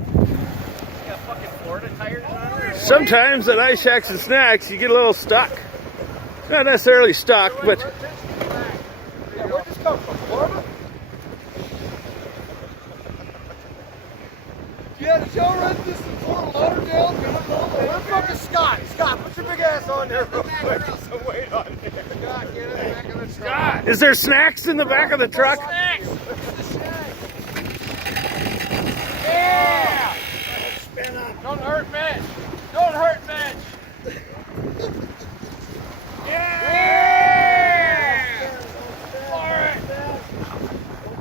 got fucking Florida tires on it? Sometimes at Ice Shacks and Snacks, you get a little stuck. Not necessarily stuck, but Yeah, where'd this come from? Florida? Yeah, did y'all rent this in Fort Lauderdale? Where's fucking Scott? Scott, put your big ass on there real quick. Put some weight on there. Scott, get in the back of the truck. Scott! is there snacks in the back of the truck? Snacks! Yeah! Don't hurt Mitch! Don't hurt Mitch! Yeah! Alright!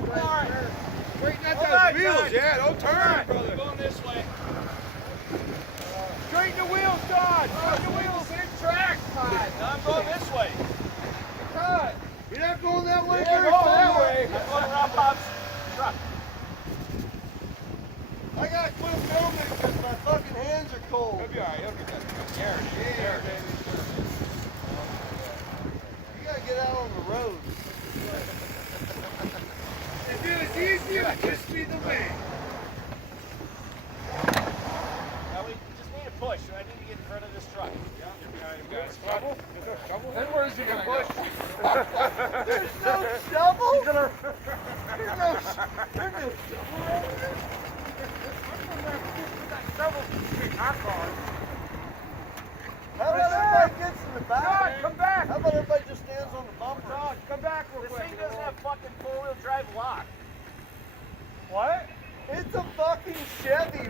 Alright! Straighten out those wheels, yeah, don't turn, brother. Going this way. Straighten the wheels, Todd! Straighten the wheels, same track, Todd! No, I'm going this way. Todd! You're not going that way, yeah, go that way. I'm going around Bob's truck. I gotta quit filming because my fucking hands are cold. You'll be alright, you'll get that. Yeah, baby. You gotta get out on the road. If it was easier, just be the way. Now we just need a push. I need to get in front of this truck. Yeah, you're behind him, guys. Shovel? Is there a shovel? Then where's he gonna push? There's no shovel? There's no shovel. How about everybody gets in the back? John, come back! How about everybody just stands on the bumper? John, come back real quick. This thing doesn't have fucking four-wheel drive lock. What? It's a fucking Chevy,